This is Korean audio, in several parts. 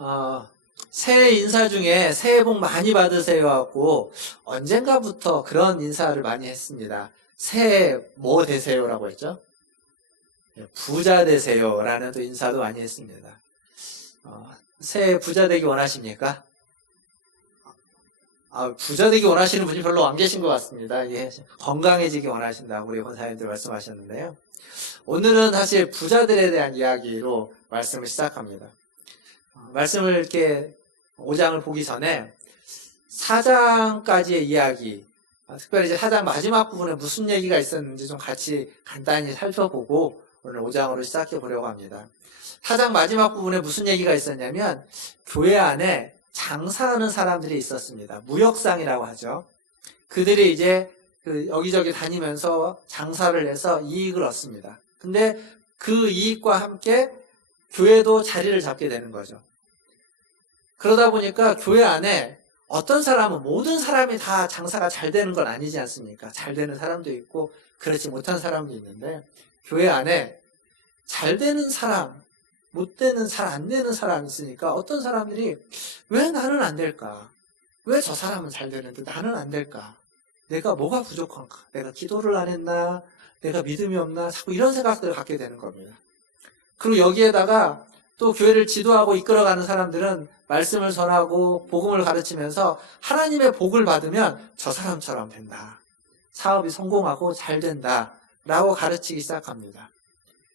어, 새해 인사 중에 새해 복 많이 받으세요 하고 언젠가부터 그런 인사를 많이 했습니다. 새해 뭐 되세요라고 했죠? 부자 되세요라는 또 인사도 많이 했습니다. 새해 부자 되기 원하십니까? 부자 되기 원하시는 분이 별로 안 계신 것 같습니다. 예, 건강해지기 원하신다고 우리 권사님들 말씀하셨는데요. 오늘은 사실 부자들에 대한 이야기로 말씀을 시작합니다. 말씀을 이렇게 5장을 보기 전에 4장까지의 이야기, 특별히 이제 4장 마지막 부분에 무슨 얘기가 있었는지 좀 같이 간단히 살펴보고 오늘 5장으로 시작해 보려고 합니다. 4장 마지막 부분에 무슨 얘기가 있었냐면 교회 안에 장사하는 사람들이 있었습니다. 무역상이라고 하죠. 그들이 이제 여기저기 다니면서 장사를 해서 이익을 얻습니다. 근데 그 이익과 함께 교회도 자리를 잡게 되는 거죠. 그러다 보니까 교회 안에 어떤 사람은 모든 사람이 다 장사가 잘 되는 건 아니지 않습니까? 잘 되는 사람도 있고 그렇지 못한 사람도 있는데 교회 안에 잘 되는 사람, 못 되는, 잘 안 되는 사람이 있으니까 어떤 사람들이 왜 나는 안 될까? 왜 저 사람은 잘 되는데 나는 안 될까? 내가 뭐가 부족한가? 내가 기도를 안 했나? 내가 믿음이 없나? 자꾸 이런 생각들을 갖게 되는 겁니다. 그리고 여기에다가 또 교회를 지도하고 이끌어가는 사람들은 말씀을 전하고 복음을 가르치면서 하나님의 복을 받으면 저 사람처럼 된다. 사업이 성공하고 잘 된다. 라고 가르치기 시작합니다.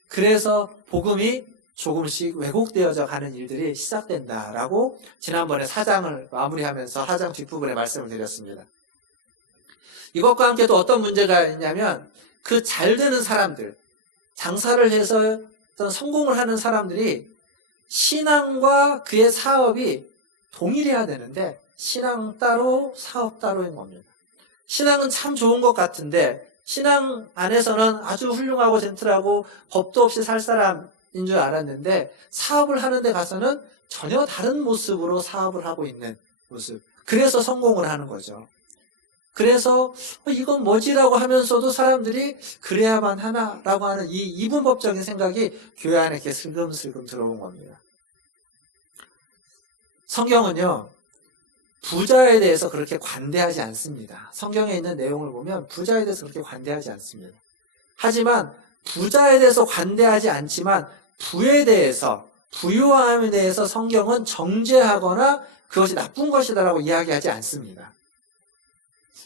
그래서 복음이 조금씩 왜곡되어져 가는 일들이 시작된다라고 지난번에 4장을 마무리하면서 4장 뒷부분에 말씀을 드렸습니다. 이것과 함께 또 어떤 문제가 있냐면 그 잘 되는 사람들, 장사를 해서 어떤 성공을 하는 사람들이 신앙과 그의 사업이 동일해야 되는데 신앙 따로 사업 따로인 겁니다. 신앙은 참 좋은 것 같은데 신앙 안에서는 아주 훌륭하고 젠틀하고 겁도 없이 살 사람인 줄 알았는데 사업을 하는 데 가서는 전혀 다른 모습으로 사업을 하고 있는 모습. 그래서 성공을 하는 거죠. 그래서 이건 뭐지라고 하면서도 사람들이 그래야만 하나라고 하는 이 이분법적인 생각이 교회 안에 이렇게 슬금슬금 들어온 겁니다. 성경은요, 부자에 대해서 그렇게 관대하지 않습니다. 성경에 있는 내용을 보면 부자에 대해서 그렇게 관대하지 않습니다. 하지만 부자에 대해서 관대하지 않지만 부에 대해서, 부유함에 대해서 성경은 정죄하거나 그것이 나쁜 것이다라고 이야기하지 않습니다.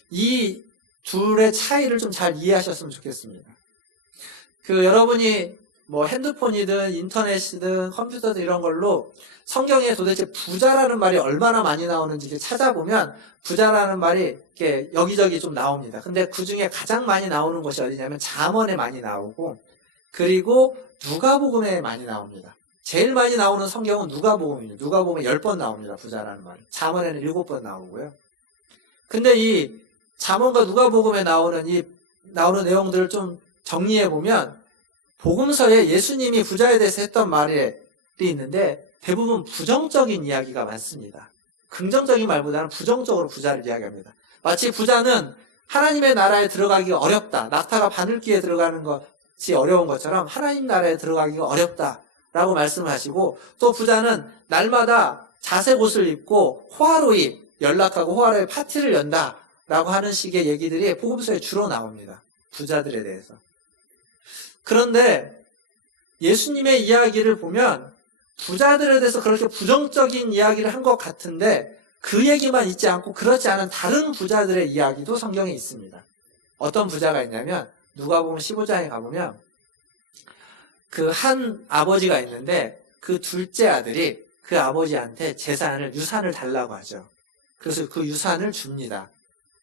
이 둘의 차이를 좀 잘 이해하셨으면 좋겠습니다. 여러분이 뭐 핸드폰이든 인터넷이든 컴퓨터든 이런 걸로 성경에 도대체 부자라는 말이 얼마나 많이 나오는지 이렇게 찾아보면 부자라는 말이 이렇게 여기저기 좀 나옵니다. 근데 그 중에 가장 많이 나오는 것이 어디냐면 잠언에 많이 나오고 그리고 누가복음에 많이 나옵니다. 제일 많이 나오는 성경은 누가복음이에요. 누가복음에 10번 나옵니다. 부자라는 말이. 잠언에는 7번 나오고요. 근데 이 잠언과 누가복음에 나오는 내용들을 좀 정리해 보면 복음서에 예수님이 부자에 대해서 했던 말이 있는데 대부분 부정적인 이야기가 많습니다. 긍정적인 말보다는 부정적으로 부자를 이야기합니다. 마치 부자는 하나님의 나라에 들어가기가 어렵다. 낙타가 바늘귀에 들어가는 것이 어려운 것처럼 하나님 나라에 들어가기가 어렵다라고 말씀을 하시고 또 부자는 날마다 자색 옷을 입고 호화로이 연락하고 호화로이 파티를 연다라고 하는 식의 얘기들이 복음서에 주로 나옵니다. 부자들에 대해서. 그런데 예수님의 이야기를 보면 부자들에 대해서 그렇게 부정적인 이야기를 한 것 같은데 그 얘기만 있지 않고 그렇지 않은 다른 부자들의 이야기도 성경에 있습니다. 어떤 부자가 있냐면 누가복음 15장에 가보면 그 한 아버지가 있는데 그 둘째 아들이 그 아버지한테 유산을 달라고 하죠. 그래서 그 유산을 줍니다.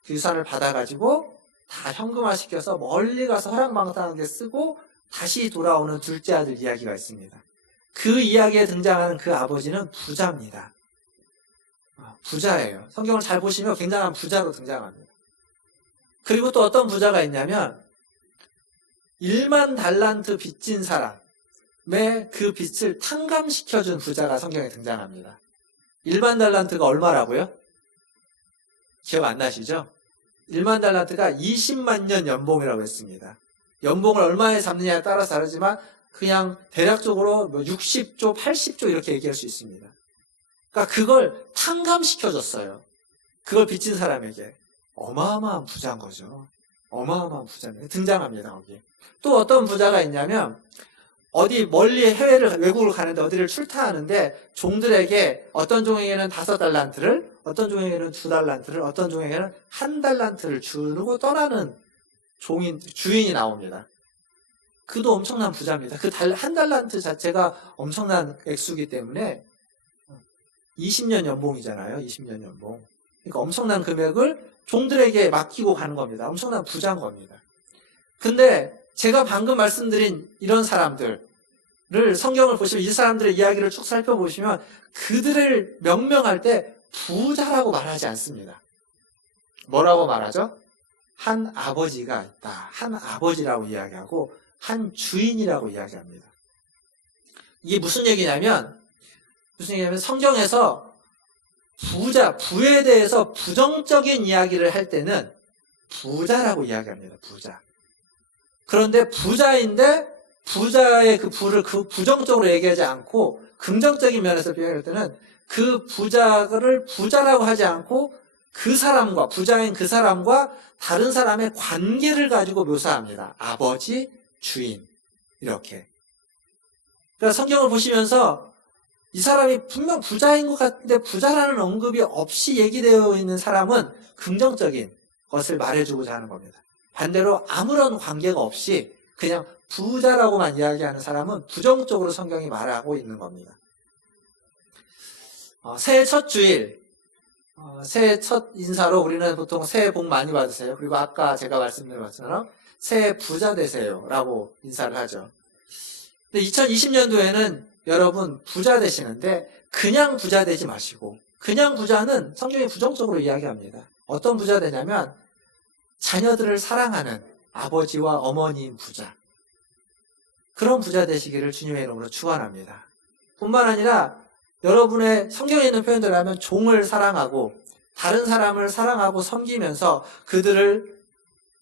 그 유산을 받아가지고 다 현금화시켜서 멀리 가서 허랑방탕하게 쓰고 다시 돌아오는 둘째 아들 이야기가 있습니다. 그 이야기에 등장하는 그 아버지는 부자입니다. 부자예요. 성경을 잘 보시면 굉장한 부자로 등장합니다. 그리고 또 어떤 부자가 있냐면 1만 달란트 빚진 사람의 그 빚을 탕감시켜준 부자가 성경에 등장합니다. 1만 달란트가 얼마라고요? 기억 안 나시죠? 1만 달란트가 20만 년 연봉이라고 했습니다. 연봉을 얼마에 잡느냐에 따라서 다르지만 그냥 대략적으로 60조, 80조 이렇게 얘기할 수 있습니다. 그러니까 그걸 탕감시켜줬어요. 그걸 빚진 사람에게. 어마어마한 부자인 거죠. 어마어마한 부자입니다. 등장합니다, 거기. 또 어떤 부자가 있냐면, 어디 멀리 해외를, 외국을 가는데 어디를 출타하는데, 종들에게 어떤 종에게는 5달란트를, 어떤 종에게는 2달란트를, 어떤 종에게는 1달란트를 주고 떠나는 주인이 나옵니다. 그도 엄청난 부자입니다. 그 1달란트 자체가 엄청난 액수이기 때문에 20년 연봉이잖아요. 20년 연봉. 그러니까 엄청난 금액을 종들에게 맡기고 가는 겁니다. 엄청난 부자인 겁니다. 근데 제가 방금 말씀드린 이런 사람들을 성경을 보시면 이 사람들의 이야기를 쭉 살펴보시면 그들을 명명할 때 부자라고 말하지 않습니다. 뭐라고 말하죠? 한 아버지가 있다. 한 아버지라고 이야기하고 한 주인이라고 이야기합니다. 이게 무슨 얘기냐면 성경에서 부에 대해서 부정적인 이야기를 할 때는 부자라고 이야기합니다. 부자. 그런데 부자인데 부자의 그 부를 부정적으로 얘기하지 않고 긍정적인 면에서 표현할 때는 그 부자를 부자라고 하지 않고 그 사람과 부자인 그 사람과 다른 사람의 관계를 가지고 묘사합니다. 아버지, 주인 이렇게. 그러니까 성경을 보시면서 이 사람이 분명 부자인 것 같은데 부자라는 언급이 없이 얘기되어 있는 사람은 긍정적인 것을 말해주고자 하는 겁니다. 반대로 아무런 관계가 없이 그냥 부자라고만 이야기하는 사람은 부정적으로 성경이 말하고 있는 겁니다. 새해 첫 주일, 새해 첫 인사로 우리는 보통 새해 복 많이 받으세요. 그리고 아까 제가 말씀드린 것처럼 새해 부자 되세요 라고 인사를 하죠. 근데 2020년도에는 여러분 부자 되시는데 그냥 부자 되지 마시고, 그냥 부자는 성경이 부정적으로 이야기합니다. 어떤 부자 되냐면 자녀들을 사랑하는 아버지와 어머니인 부자, 그런 부자 되시기를 주님의 이름으로 축원합니다. 뿐만 아니라 여러분의 성경에 있는 표현대로 하면 종을 사랑하고 다른 사람을 사랑하고 섬기면서 그들을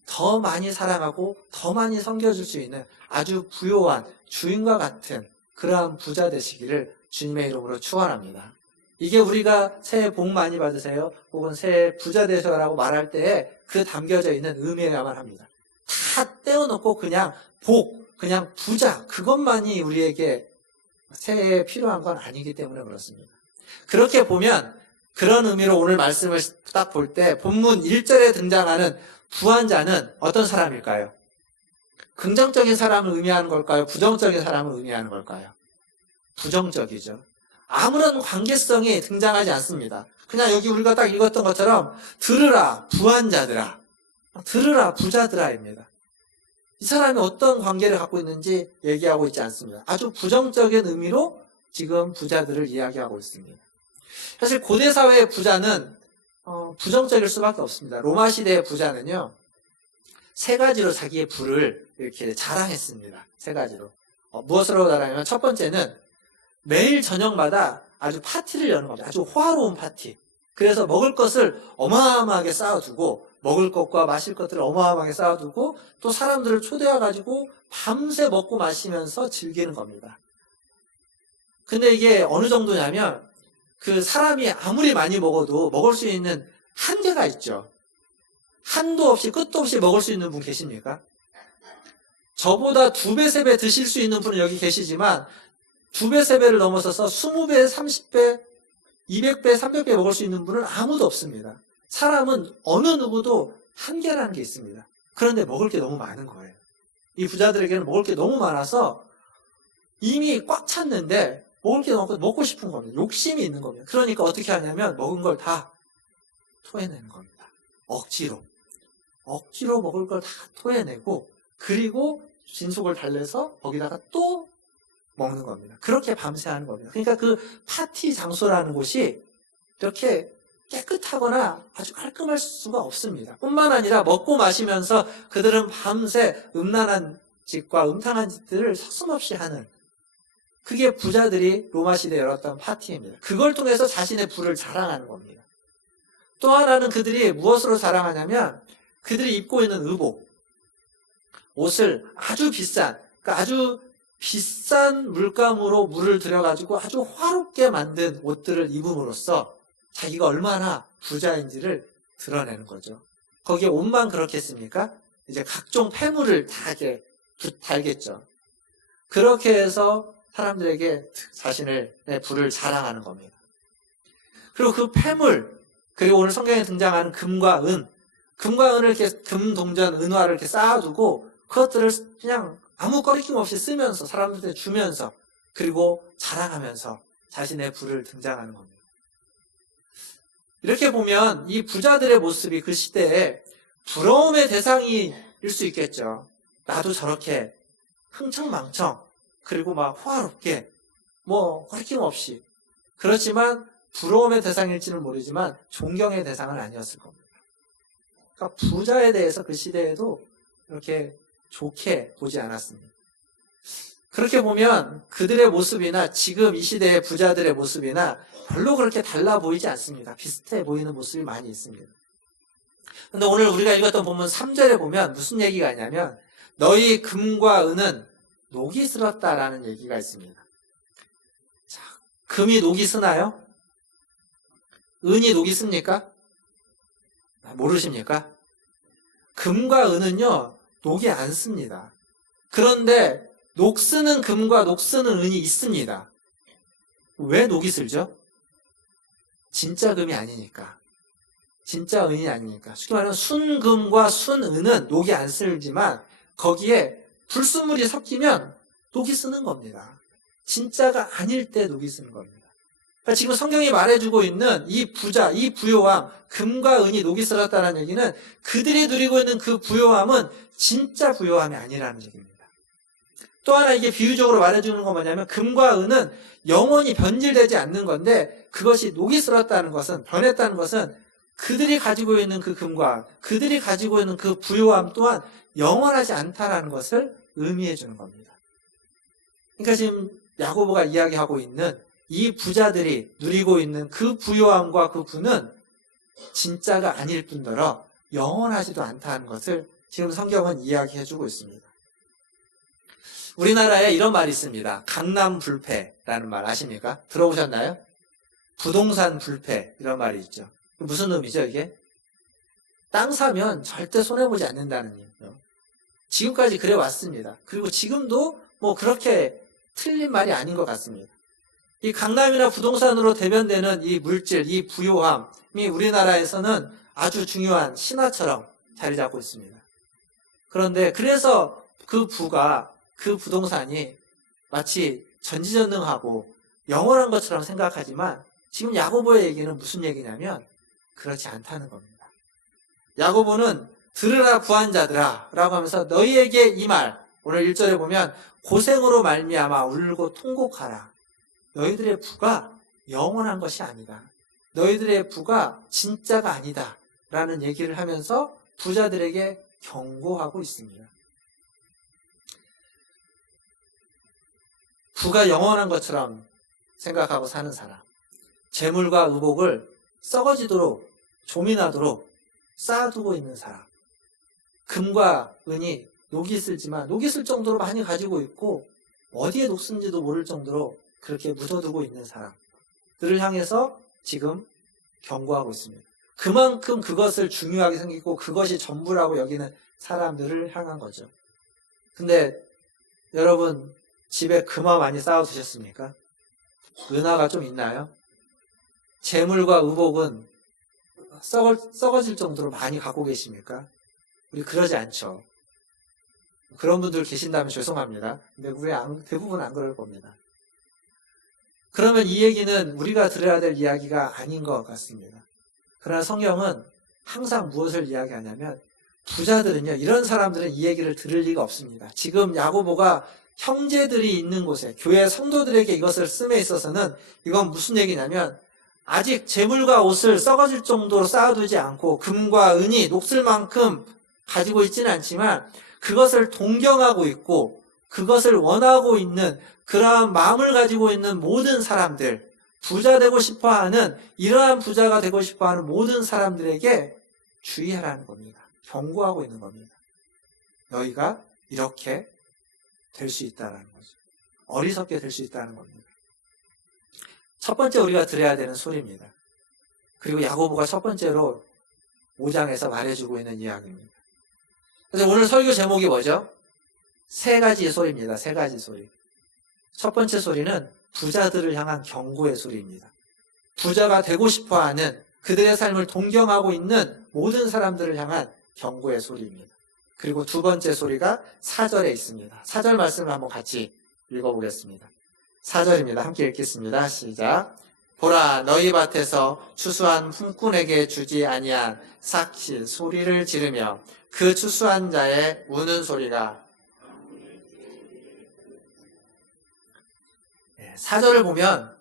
더 많이 사랑하고 더 많이 섬겨줄 수 있는 아주 부요한 주인과 같은 그러한 부자 되시기를 주님의 이름으로 축원합니다. 이게 우리가 새해 복 많이 받으세요 혹은 새해 부자 되세요라고 말할 때에 그 담겨져 있는 의미여야만 합니다. 다 떼어놓고 그냥 복, 그냥 부자, 그것만이 우리에게 새해에 필요한 건 아니기 때문에 그렇습니다. 그렇게 보면 그런 의미로 오늘 말씀을 딱 볼 때 본문 1절에 등장하는 부한 자는 어떤 사람일까요? 긍정적인 사람을 의미하는 걸까요? 부정적인 사람을 의미하는 걸까요? 부정적이죠. 아무런 관계성이 등장하지 않습니다. 그냥 여기 우리가 딱 읽었던 것처럼 들으라 부한 자들아, 들으라 부자들아입니다. 이 사람이 어떤 관계를 갖고 있는지 얘기하고 있지 않습니다. 아주 부정적인 의미로 지금 부자들을 이야기하고 있습니다. 사실 고대 사회의 부자는 부정적일 수밖에 없습니다. 로마 시대의 부자는요, 3가지로 자기의 부를 이렇게 자랑했습니다. 3가지로. 무엇으로 자랑하냐면 첫 번째는 매일 저녁마다 아주 파티를 여는 겁니다. 아주 호화로운 파티. 그래서 먹을 것을 어마어마하게 쌓아두고, 먹을 것과 마실 것들을 어마어마하게 쌓아두고 또 사람들을 초대해가지고 밤새 먹고 마시면서 즐기는 겁니다. 근데 이게 어느 정도냐면 그 사람이 아무리 많이 먹어도 먹을 수 있는 한계가 있죠. 한도 없이 끝도 없이 먹을 수 있는 분 계십니까? 저보다 2배, 3배 드실 수 있는 분은 여기 계시지만 2배, 3배를 넘어서서 20배, 30배, 200배, 300배 먹을 수 있는 분은 아무도 없습니다. 사람은 어느 누구도 한계라는 게 있습니다. 그런데 먹을 게 너무 많은 거예요. 이 부자들에게는 먹을 게 너무 많아서 이미 꽉 찼는데 먹을 게 너무 먹고 싶은 겁니다. 욕심이 있는 겁니다. 그러니까 어떻게 하냐면 먹은 걸 다 토해내는 겁니다. 억지로 먹을 걸 다 토해내고 그리고 진속을 달래서 거기다가 또 먹는 겁니다. 그렇게 밤새 하는 겁니다. 그러니까 그 파티 장소라는 곳이 이렇게 깨끗하거나 아주 깔끔할 수가 없습니다. 뿐만 아니라 먹고 마시면서 그들은 밤새 음란한 짓과 음탕한 짓들을 서슴없이 하는, 그게 부자들이 로마 시대에 열었던 파티입니다. 그걸 통해서 자신의 부를 자랑하는 겁니다. 또 하나는 그들이 무엇으로 자랑하냐면 그들이 입고 있는 의복, 옷을 아주 비싼, 그러니까 아주 비싼 물감으로 물을 들여가지고 아주 화롭게 만든 옷들을 입음으로써 자기가 얼마나 부자인지를 드러내는 거죠. 거기에 옷만 그렇겠습니까? 이제 각종 폐물을 다 이렇게 달겠죠. 그렇게 해서 사람들에게 자신의 부를 자랑하는 겁니다. 그리고 그 폐물, 그리고 오늘 성경에 등장하는 금과 은을 이렇게 금, 동전, 은화를 이렇게 쌓아두고 그것들을 그냥 아무 거리낌 없이 쓰면서 사람들한테 주면서 그리고 자랑하면서 자신의 부를 등장하는 겁니다. 이렇게 보면 이 부자들의 모습이 그 시대에 부러움의 대상일 수 있겠죠. 나도 저렇게 흥청망청 그리고 막 호화롭게 거리낌 없이 그렇지만 부러움의 대상일지는 모르지만 존경의 대상은 아니었을 겁니다. 그러니까 부자에 대해서 그 시대에도 이렇게 좋게 보지 않았습니다. 그렇게 보면 그들의 모습이나 지금 이 시대의 부자들의 모습이나 별로 그렇게 달라 보이지 않습니다. 비슷해 보이는 모습이 많이 있습니다. 근데 오늘 우리가 읽었던 본문 3절에 보면 무슨 얘기가 있냐면 너희 금과 은은 녹이 슬었다라는 얘기가 있습니다. 자, 금이 녹이 쓰나요? 은이 녹이 씁니까? 모르십니까? 금과 은은요, 녹이 안 씁니다. 그런데 녹 쓰는 금과 녹 쓰는 은이 있습니다. 왜 녹이 슬죠? 진짜 금이 아니니까. 진짜 은이 아니니까. 쉽게 말하면 순금과 순은은 녹이 안 쓸지만 거기에 불순물이 섞이면 녹이 쓰는 겁니다. 진짜가 아닐 때 녹이 쓰는 겁니다. 그러니까 지금 성경이 말해주고 있는 이 부자, 이 부요함, 금과 은이 녹이 슬었다는 얘기는 그들이 누리고 있는 그 부요함은 진짜 부요함이 아니라는 얘기입니다. 또 하나 이게 비유적으로 말해주는 건 뭐냐면 금과 은은 영원히 변질되지 않는 건데 그것이 녹이 슬었다는 것은, 변했다는 것은 그들이 가지고 있는 그 금과 그들이 가지고 있는 그 부요함 또한 영원하지 않다라는 것을 의미해 주는 겁니다. 그러니까 지금 야고보가 이야기하고 있는 이 부자들이 누리고 있는 그 부요함과 그 부는 진짜가 아닐 뿐더러 영원하지도 않다는 것을 지금 성경은 이야기해 주고 있습니다. 우리나라에 이런 말이 있습니다. 강남 불패라는 말 아십니까? 들어보셨나요? 부동산 불패 이런 말이 있죠. 무슨 의미죠 이게? 땅 사면 절대 손해보지 않는다는 얘기죠. 지금까지 그래 왔습니다. 그리고 지금도 그렇게 틀린 말이 아닌 것 같습니다. 이 강남이나 부동산으로 대변되는 이 물질, 이 부요함이 우리나라에서는 아주 중요한 신화처럼 자리 잡고 있습니다. 그런데 그래서 그 부가, 그 부동산이 마치 전지전능하고 영원한 것처럼 생각하지만 지금 야고보의 얘기는 무슨 얘기냐면 그렇지 않다는 겁니다. 야고보는 들으라 부한자들아 라고 하면서 너희에게 이 말, 오늘 1절에 보면 고생으로 말미암아 울고 통곡하라. 너희들의 부가 영원한 것이 아니다. 너희들의 부가 진짜가 아니다. 라는 얘기를 하면서 부자들에게 경고하고 있습니다. 부가 영원한 것처럼 생각하고 사는 사람. 재물과 의복을 썩어지도록, 조민하도록 쌓아두고 있는 사람. 금과 은이 녹이 슬지만 녹이 슬 정도로 많이 가지고 있고 어디에 녹슨지도 모를 정도로 그렇게 묻어두고 있는 사람들을 향해서 지금 경고하고 있습니다. 그만큼 그것을 중요하게 생기고 그것이 전부라고 여기는 사람들을 향한 거죠. 근데 여러분 집에 금화 많이 쌓아두셨습니까? 은화가 좀 있나요? 재물과 의복은 썩어질 정도로 많이 갖고 계십니까? 우리 그러지 않죠. 그런 분들 계신다면 죄송합니다. 근데 우리 대부분 안 그럴 겁니다. 그러면 이 얘기는 우리가 들어야 될 이야기가 아닌 것 같습니다. 그러나 성경은 항상 무엇을 이야기하냐면 부자들은요, 이런 사람들은 이 얘기를 들을 리가 없습니다. 지금 야고보가 형제들이 있는 곳에 교회 성도들에게 이것을 씀에 있어서는 이건 무슨 얘기냐면 아직 재물과 옷을 썩어질 정도로 쌓아두지 않고 금과 은이 녹슬 만큼 가지고 있지는 않지만 그것을 동경하고 있고 그것을 원하고 있는 그러한 마음을 가지고 있는 모든 사람들, 부자 되고 싶어하는 이러한 부자가 되고 싶어하는 모든 사람들에게 주의하라는 겁니다. 경고하고 있는 겁니다. 너희가 이렇게 될 수 있다는 거죠. 어리석게 될 수 있다는 겁니다. 첫 번째 우리가 들어야 되는 소리입니다. 그리고 야고보가 첫 번째로 5장에서 말해주고 있는 이야기입니다. 그래서 오늘 설교 제목이 뭐죠? 세 가지 소리입니다. 세 가지 소리. 첫 번째 소리는 부자들을 향한 경고의 소리입니다. 부자가 되고 싶어하는 그들의 삶을 동경하고 있는 모든 사람들을 향한 경고의 소리입니다. 그리고 두 번째 소리가 4절에 있습니다. 4절 말씀을 한번 같이 읽어보겠습니다. 4절입니다. 함께 읽겠습니다. 시작. 보라, 너희 밭에서 추수한 품꾼에게 주지 아니한 삭시 소리를 지르며 그 추수한 자의 우는 소리가. 4절을 보면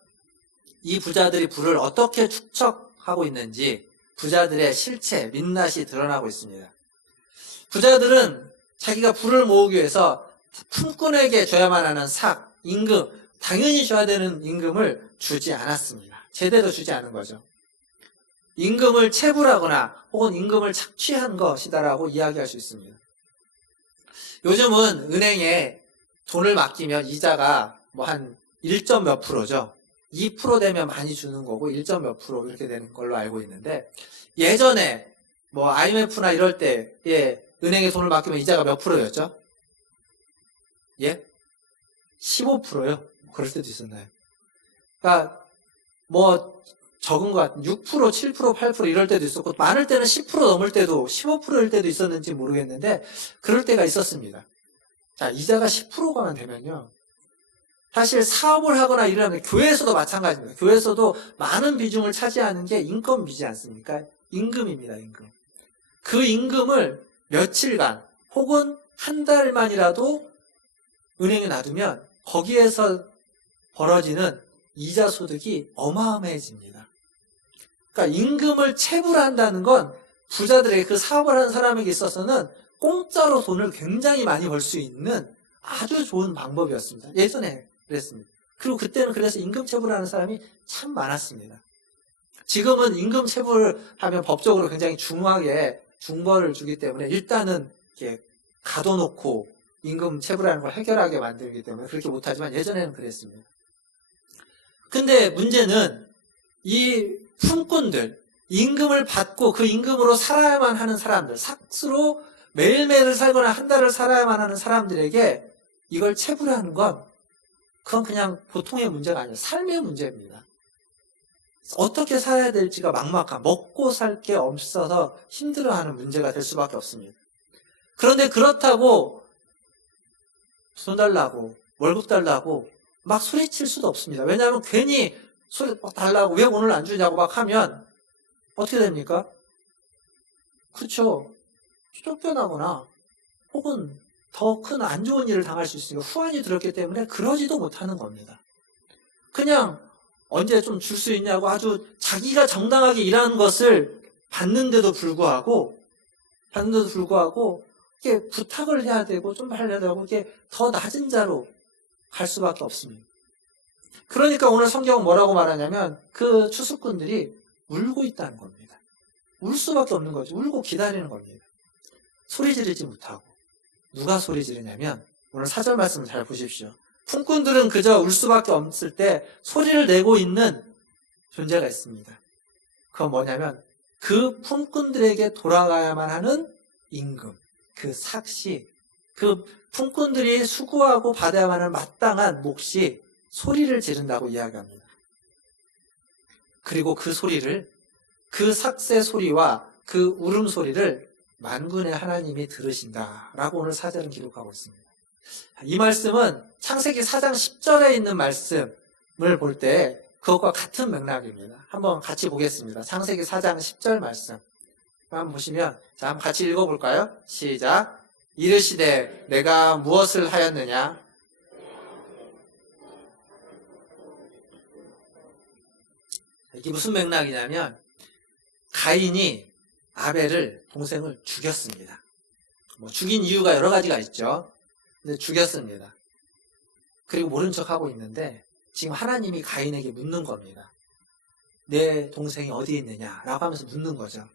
이 부자들이 부를 어떻게 축적하고 있는지 부자들의 실체, 민낯이 드러나고 있습니다. 부자들은 자기가 부를 모으기 위해서 품꾼에게 줘야만 하는 삭, 임금, 당연히 줘야 되는 임금을 주지 않았습니다. 제대로 주지 않은 거죠. 임금을 체불하거나 혹은 임금을 착취한 것이다라고 이야기할 수 있습니다. 요즘은 은행에 돈을 맡기면 이자가 뭐 한 1점 몇 프로죠. 2% 되면 많이 주는 거고 1점 몇 프로 이렇게 되는 걸로 알고 있는데, 예전에 뭐 IMF나 이럴 때에 은행에 돈을 맡기면 이자가 몇 프로였죠? 예? 15%요? 그럴 때도 있었나요? 그러니까 뭐 적은 것 같은 6%, 7%, 8% 이럴 때도 있었고, 많을 때는 10% 넘을 때도 15%일 때도 있었는지 모르겠는데 그럴 때가 있었습니다. 자, 이자가 10%가만 되면요, 사실 사업을 하거나 이러면 교회에서도 마찬가지입니다. 교회에서도 많은 비중을 차지하는 게 인건비지 않습니까? 임금입니다. 임금. 그 임금을 며칠간 혹은 한 달만이라도 은행에 놔두면 거기에서 벌어지는 이자 소득이 어마어마해집니다. 그러니까 임금을 체불한다는 건 부자들에게, 그 사업을 하는 사람에게 있어서는 공짜로 돈을 굉장히 많이 벌 수 있는 아주 좋은 방법이었습니다. 예전에 그랬습니다. 그리고 그때는 그래서 임금 체불하는 사람이 참 많았습니다. 지금은 임금 체불을 하면 법적으로 굉장히 중하게 중벌을 주기 때문에 일단은 이렇게 가둬놓고 임금 체불하는 걸 해결하게 만들기 때문에 그렇게 못하지만 예전에는 그랬습니다. 근데 문제는 이 품꾼들, 임금을 받고 그 임금으로 살아야만 하는 사람들, 삭스로 매일매일 살거나 한 달을 살아야만 하는 사람들에게 이걸 체불하는 건 그건 그냥 보통의 문제가 아니라 삶의 문제입니다. 어떻게 살아야 될지가 막막한, 먹고 살 게 없어서 힘들어하는 문제가 될 수밖에 없습니다. 그런데 그렇다고 돈 달라고, 월급 달라고 막 소리칠 수도 없습니다. 왜냐하면 괜히 소리 달라고, 왜 오늘 안 주냐고 막 하면 어떻게 됩니까? 그렇죠. 쫓겨나거나 혹은 더 큰 안 좋은 일을 당할 수 있으니까 후환이 들었기 때문에 그러지도 못하는 겁니다. 그냥 언제 좀 줄 수 있냐고 아주 자기가 정당하게 일하는 것을 받는데도 불구하고 이게 부탁을 해야 되고 좀 하려고 하고 이게 더 낮은 자로 갈 수밖에 없습니다. 그러니까 오늘 성경은 뭐라고 말하냐면 그 추수꾼들이 울고 있다는 겁니다. 울 수밖에 없는 거죠. 울고 기다리는 겁니다. 소리 지르지 못하고. 누가 소리 지르냐면 오늘 4절 말씀을 잘 보십시오. 품꾼들은 그저 울 수밖에 없을 때 소리를 내고 있는 존재가 있습니다. 그건 뭐냐면 그 품꾼들에게 돌아가야만 하는 임금, 그 삭시, 그 품꾼들이 수고하고 받아야만 하는 마땅한 몫이 소리를 지른다고 이야기합니다. 그리고 그 소리를, 그 삭새 소리와 그 울음소리를 만군의 하나님이 들으신다라고 오늘 4절은 기록하고 있습니다. 이 말씀은 창세기 4장 10절에 있는 말씀을 볼 때 그것과 같은 맥락입니다. 한번 같이 보겠습니다. 창세기 4장 10절 말씀 한번 보시면, 자, 한번 같이 읽어볼까요? 시작. 이르시되 내가 무엇을 하였느냐? 이게 무슨 맥락이냐면 가인이 아벨을, 동생을 죽였습니다. 뭐 죽인 이유가 여러 가지가 있죠. 근데 죽였습니다. 그리고 모른 척하고 있는데 지금 하나님이 가인에게 묻는 겁니다. 내 동생이 어디에 있느냐라고 하면서 묻는 거죠.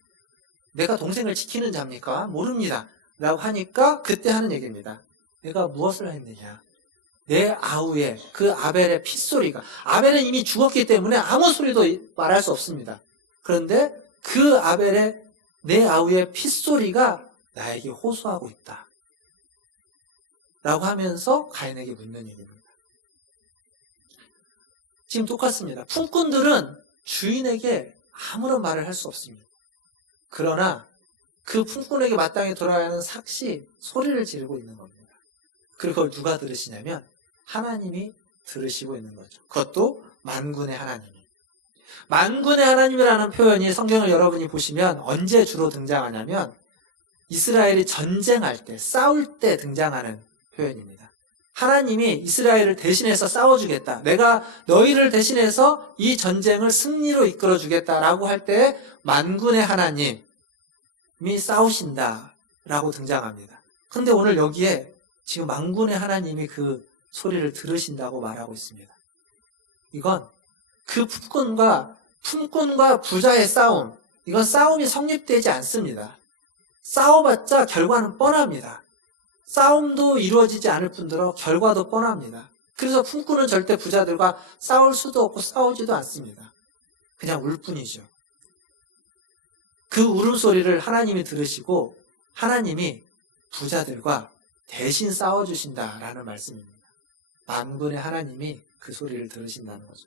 내가 동생을 지키는 자입니까? 모릅니다 라고 하니까 그때 하는 얘기입니다. 내가 무엇을 했느냐? 내 아우의 그 아벨의 핏소리가, 아벨은 이미 죽었기 때문에 아무 소리도 말할 수 없습니다. 그런데 그 아벨의, 내 아우의 핏소리가 나에게 호소하고 있다 라고 하면서 가인에게 묻는 얘기입니다. 지금 똑같습니다. 품꾼들은 주인에게 아무런 말을 할 수 없습니다. 그러나 그 품꾼에게 마땅히 돌아야 하는 삭시 소리를 지르고 있는 겁니다. 그리고 그걸 누가 들으시냐면 하나님이 들으시고 있는 거죠. 그것도 만군의 하나님이. 만군의 하나님이라는 표현이 성경을 여러분이 보시면 언제 주로 등장하냐면 이스라엘이 전쟁할 때, 싸울 때 등장하는 표현입니다. 하나님이 이스라엘을 대신해서 싸워주겠다. 내가 너희를 대신해서 이 전쟁을 승리로 이끌어주겠다라고 할 때 만군의 하나님이 싸우신다라고 등장합니다. 근데 오늘 여기에 지금 만군의 하나님이 그 소리를 들으신다고 말하고 있습니다. 이건 그 품꾼과 부자의 싸움, 이건 싸움이 성립되지 않습니다. 싸워봤자 결과는 뻔합니다. 싸움도 이루어지지 않을 뿐더러 결과도 뻔합니다. 그래서 품꾼은 절대 부자들과 싸울 수도 없고 싸우지도 않습니다. 그냥 울 뿐이죠. 그 울음소리를 하나님이 들으시고 하나님이 부자들과 대신 싸워주신다라는 말씀입니다. 만군의 하나님이 그 소리를 들으신다는 거죠.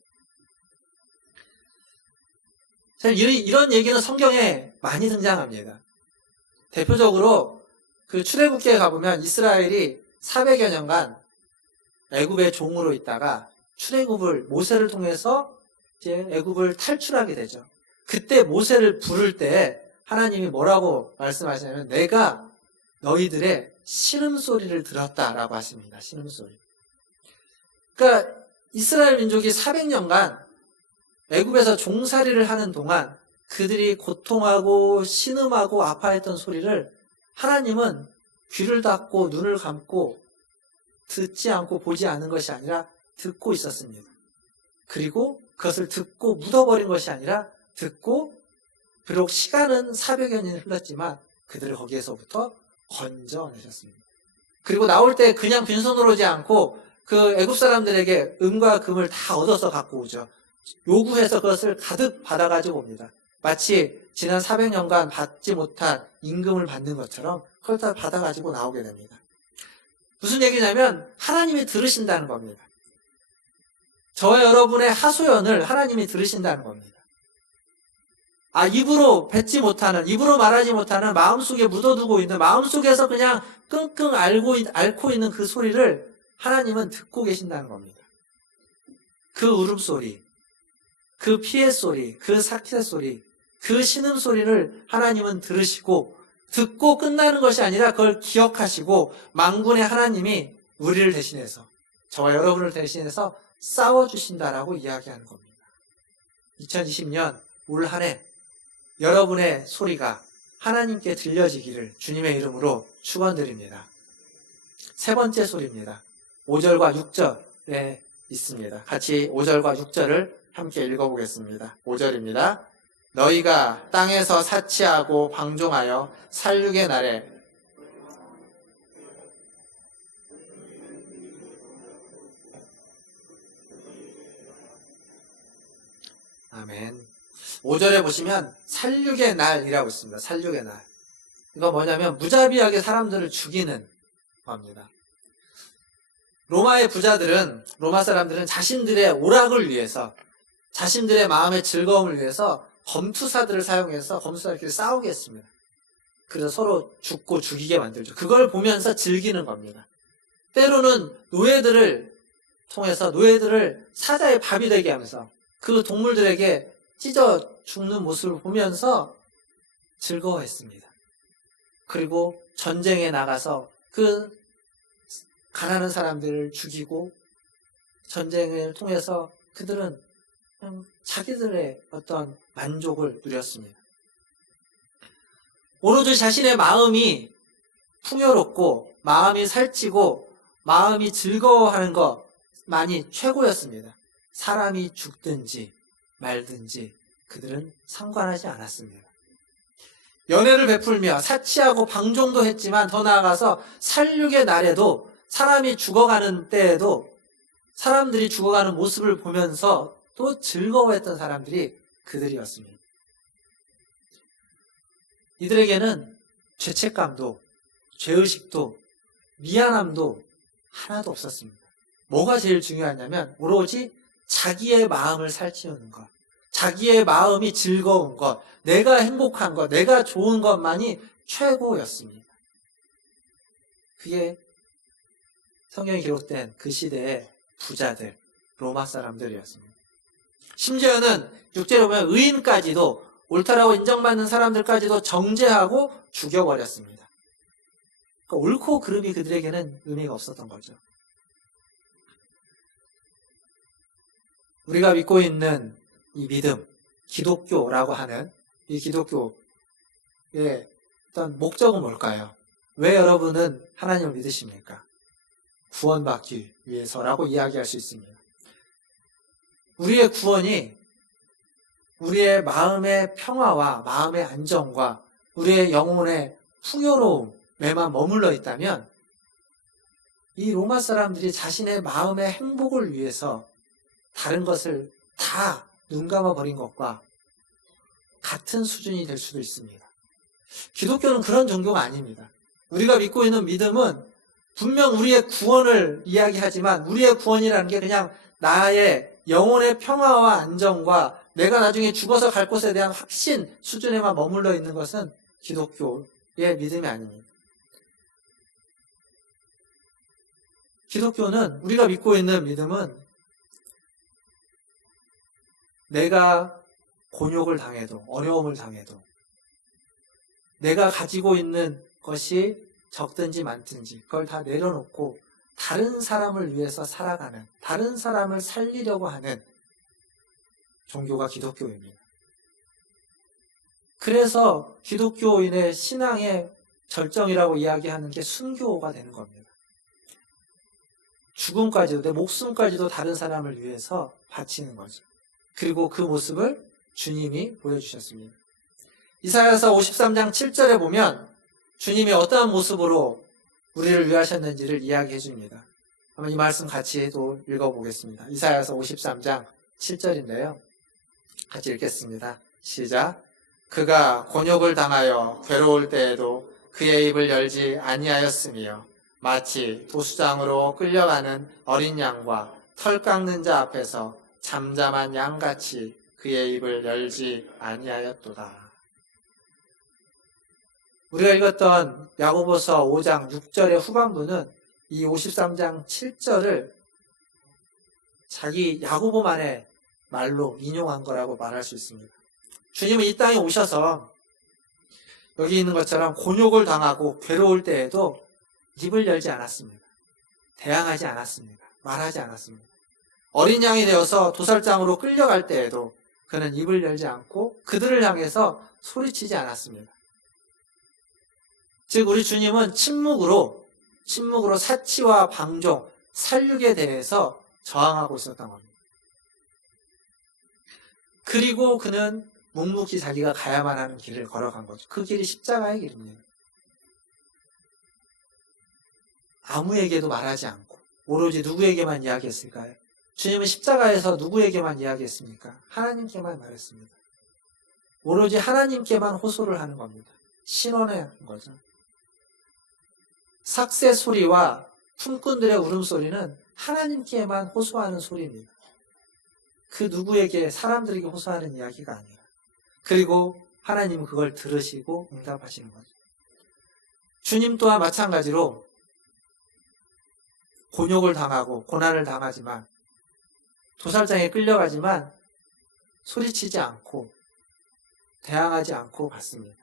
이런 얘기는 성경에 많이 등장합니다. 대표적으로 그 출애굽기에 가보면 이스라엘이 400여 년간 애굽의 종으로 있다가 출애굽을 모세를 통해서 이제 애굽을 탈출하게 되죠. 그때 모세를 부를 때 하나님이 뭐라고 말씀하시냐면 내가 너희들의 신음소리를 들었다라고 하십니다. 신음소리. 그러니까 이스라엘 민족이 400년간 애굽에서 종살이를 하는 동안 그들이 고통하고 신음하고 아파했던 소리를 하나님은 귀를 닫고 눈을 감고 듣지 않고 보지 않은 것이 아니라 듣고 있었습니다. 그리고 그것을 듣고 묻어버린 것이 아니라 듣고 비록 시간은 400여 년이 흘렀지만 그들을 거기에서부터 건져내셨습니다. 그리고 나올 때 그냥 빈손으로 오지 않고 그 애굽 사람들에게 은과 금을 다 얻어서 갖고 오죠. 요구해서 그것을 가득 받아가지고 옵니다. 마치 지난 400년간 받지 못한 임금을 받는 것처럼 그걸 다 받아가지고 나오게 됩니다. 무슨 얘기냐면 하나님이 들으신다는 겁니다. 저와 여러분의 하소연을 하나님이 들으신다는 겁니다. 입으로 뱉지 못하는, 입으로 말하지 못하는 마음속에 묻어두고 있는, 마음속에서 그냥 끙끙 앓고 있는 그 소리를 하나님은 듣고 계신다는 겁니다. 그 울음소리, 그 피해 소리, 그 사태 소리, 그 신음소리를 하나님은 들으시고 듣고 끝나는 것이 아니라 그걸 기억하시고 만군의 하나님이 우리를 대신해서, 저와 여러분을 대신해서 싸워주신다라고 이야기하는 겁니다. 2020년 올 한 해 여러분의 소리가 하나님께 들려지기를 주님의 이름으로 축원드립니다. 세 번째 소리입니다. 5절과 6절에 있습니다. 같이 5절과 6절을 함께 읽어보겠습니다. 5절입니다. 너희가 땅에서 사치하고 방종하여 살육의 날에 아멘. 5절에 보시면 살육의 날이라고 있습니다. 살육의 날. 이거 뭐냐면 무자비하게 사람들을 죽이는 겁니다. 로마의 부자들은, 로마 사람들은 자신들의 오락을 위해서, 자신들의 마음의 즐거움을 위해서 검투사들을 사용해서 검투사들끼리 싸우게 했습니다. 그래서 서로 죽고 죽이게 만들죠. 그걸 보면서 즐기는 겁니다. 때로는 노예들을 통해서 노예들을 사자의 밥이 되게 하면서 그 동물들에게 찢어 죽는 모습을 보면서 즐거워했습니다. 그리고 전쟁에 나가서 그 가난한 사람들을 죽이고 전쟁을 통해서 그들은 자기들의 어떤 만족을 누렸습니다. 오로지 자신의 마음이 풍요롭고 마음이 살찌고 마음이 즐거워하는 것만이 최고였습니다. 사람이 죽든지 말든지 그들은 상관하지 않았습니다. 연애를 베풀며 사치하고 방종도 했지만 더 나아가서 살육의 날에도 사람이 죽어가는 때에도 사람들이 죽어가는 모습을 보면서 또 즐거워했던 사람들이 그들이었습니다. 이들에게는 죄책감도 죄의식도 미안함도 하나도 없었습니다. 뭐가 제일 중요하냐면 오로지 자기의 마음을 살찌우는 것, 자기의 마음이 즐거운 것, 내가 행복한 것, 내가 좋은 것만이 최고였습니다. 그게 성경에 기록된 그 시대의 부자들, 로마 사람들이었습니다. 심지어는 6절에 보면 의인까지도, 옳다라고 인정받는 사람들까지도 정죄하고 죽여버렸습니다. 그러니까 옳고 그름이 그들에게는 의미가 없었던 거죠. 우리가 믿고 있는 이 믿음, 기독교라고 하는 이 기독교의 어떤 목적은 뭘까요? 왜 여러분은 하나님을 믿으십니까? 구원받기 위해서라고 이야기할 수 있습니다. 우리의 구원이 우리의 마음의 평화와 마음의 안정과 우리의 영혼의 풍요로움에만 머물러 있다면 이 로마 사람들이 자신의 마음의 행복을 위해서 다른 것을 다 눈감아 버린 것과 같은 수준이 될 수도 있습니다. 기독교는 그런 종교가 아닙니다. 우리가 믿고 있는 믿음은 분명 우리의 구원을 이야기하지만 우리의 구원이라는 게 그냥 나의 영혼의 평화와 안정과 내가 나중에 죽어서 갈 곳에 대한 확신 수준에만 머물러 있는 것은 기독교의 믿음이 아닙니다. 기독교는 우리가 믿고 있는 믿음은 내가 곤욕을 당해도 어려움을 당해도 내가 가지고 있는 것이 적든지 많든지 그걸 다 내려놓고 다른 사람을 위해서 살아가는, 다른 사람을 살리려고 하는 종교가 기독교입니다. 그래서 기독교인의 신앙의 절정이라고 이야기하는 게 순교가 되는 겁니다. 죽음까지도, 내 목숨까지도 다른 사람을 위해서 바치는 거죠. 그리고 그 모습을 주님이 보여주셨습니다. 이사야서 53장 7절에 보면 주님이 어떠한 모습으로 우리를 위하셨는지를 이야기해 줍니다. 한번 이 말씀 같이 또 읽어보겠습니다. 이사야서 53장 7절인데요. 같이 읽겠습니다. 시작. 그가 곤욕을 당하여 괴로울 때에도 그의 입을 열지 아니하였으며 마치 도수장으로 끌려가는 어린 양과 털 깎는 자 앞에서 잠잠한 양같이 그의 입을 열지 아니하였도다. 우리가 읽었던 야고보서 5장 6절의 후반부는 이 53장 7절을 자기 야고보만의 말로 인용한 거라고 말할 수 있습니다. 주님은 이 땅에 오셔서 여기 있는 것처럼 곤욕을 당하고 괴로울 때에도 입을 열지 않았습니다. 대항하지 않았습니다. 말하지 않았습니다. 어린 양이 되어서 도살장으로 끌려갈 때에도 그는 입을 열지 않고 그들을 향해서 소리치지 않았습니다. 즉 우리 주님은 침묵으로 사치와 방종, 살육에 대해서 저항하고 있었던 겁니다. 그리고 그는 묵묵히 자기가 가야만 하는 길을 걸어간 거죠. 그 길이 십자가의 길입니다. 아무에게도 말하지 않고 오로지 누구에게만 이야기했을까요? 주님은 십자가에서 누구에게만 이야기했습니까? 하나님께만 말했습니다. 오로지 하나님께만 호소를 하는 겁니다. 신원하는 거죠. 삭새 소리와 품꾼들의 울음소리는 하나님께만 호소하는 소리입니다. 그 누구에게, 사람들에게 호소하는 이야기가 아니라. 그리고 하나님은 그걸 들으시고 응답하시는 거죠. 주님 또한 마찬가지로 곤욕을 당하고 고난을 당하지만 도살장에 끌려가지만 소리치지 않고 대항하지 않고 갔습니다.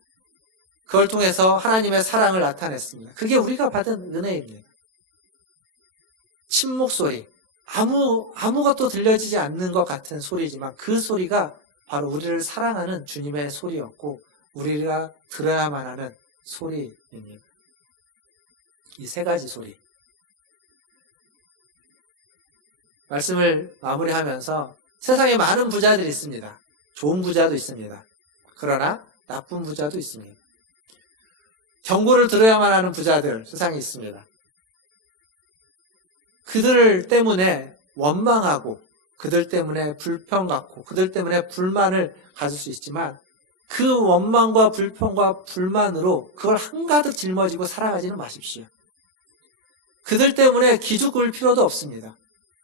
그걸 통해서 하나님의 사랑을 나타냈습니다. 그게 우리가 받은 은혜입니다. 침묵 소리, 아무것도 들려지지 않는 것 같은 소리지만 그 소리가 바로 우리를 사랑하는 주님의 소리였고 우리가 들어야만 하는 소리입니다. 이 세 가지 소리. 말씀을 마무리하면서 세상에 많은 부자들이 있습니다. 좋은 부자도 있습니다. 그러나 나쁜 부자도 있습니다. 경고를 들어야만 하는 부자들 세상에 있습니다. 그들 때문에 원망하고 그들 때문에 불평 갖고 그들 때문에 불만을 가질 수 있지만 그 원망과 불평과 불만으로 그걸 한가득 짊어지고 살아가지는 마십시오. 그들 때문에 기죽을 필요도 없습니다.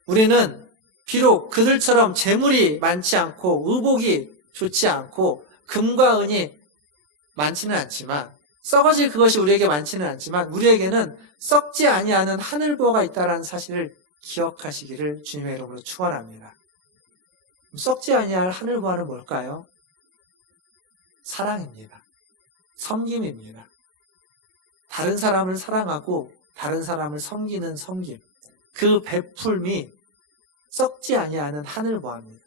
우리는 비록 그들처럼 재물이 많지 않고 의복이 좋지 않고 금과 은이 많지는 않지만 썩어질 그것이 우리에게 많지는 않지만 우리에게는 썩지 아니하는 하늘보가 있다는 사실을 기억하시기를 주님의 이름으로 축원합니다. 썩지 아니할 하늘보화는 뭘까요? 사랑입니다. 섬김입니다. 다른 사람을 사랑하고 다른 사람을 섬기는 섬김, 그 베풀미 썩지 아니하는 하늘보화입니다.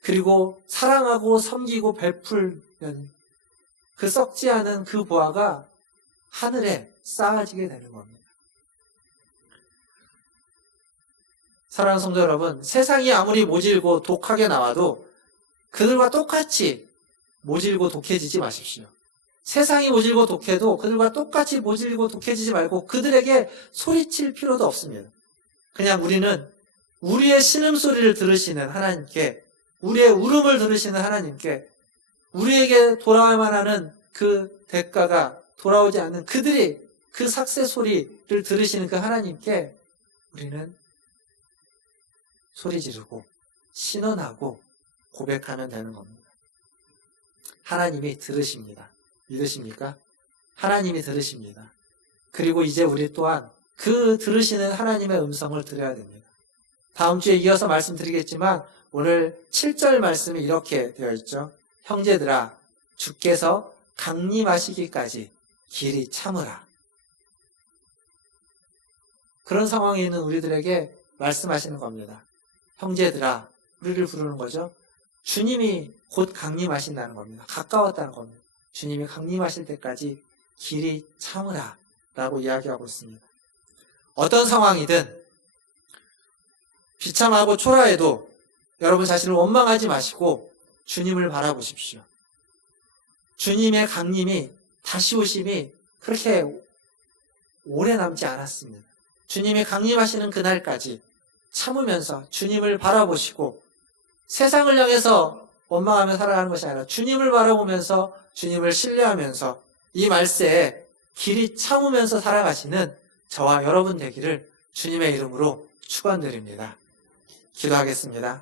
그리고 사랑하고 섬기고 베풀면 그 썩지 않은 그 보화가 하늘에 쌓아지게 되는 겁니다. 사랑하는 성도 여러분, 세상이 아무리 모질고 독하게 나와도 그들과 똑같이 모질고 독해지지 마십시오. 세상이 모질고 독해도 그들과 똑같이 모질고 독해지지 말고 그들에게 소리칠 필요도 없습니다. 그냥 우리는 우리의 신음소리를 들으시는 하나님께, 우리의 울음을 들으시는 하나님께, 우리에게 돌아와야만 하는 그 대가가 돌아오지 않는 그들이 그 삭새 소리를 들으시는 그 하나님께 우리는 소리 지르고 신원하고 고백하면 되는 겁니다. 하나님이 들으십니다. 믿으십니까? 하나님이 들으십니다. 그리고 이제 우리 또한 그 들으시는 하나님의 음성을 들어야 됩니다. 다음 주에 이어서 말씀드리겠지만 오늘 7절 말씀이 이렇게 되어 있죠. 형제들아, 주께서 강림하시기까지 길이 참으라. 그런 상황에 있는 우리들에게 말씀하시는 겁니다. 형제들아, 우리를 부르는 거죠. 주님이 곧 강림하신다는 겁니다. 가까웠다는 겁니다. 주님이 강림하실 때까지 길이 참으라 라고 이야기하고 있습니다. 어떤 상황이든 비참하고 초라해도 여러분 자신을 원망하지 마시고 주님을 바라보십시오. 주님의 강림이 다시 오심이 그렇게 오래 남지 않았습니다. 주님이 강림하시는 그날까지 참으면서 주님을 바라보시고 세상을 향해서 원망하며 살아가는 것이 아니라 주님을 바라보면서 주님을 신뢰하면서 이 말세에 길이 참으면서 살아가시는 저와 여러분 되기를 주님의 이름으로 축원드립니다. 기도하겠습니다.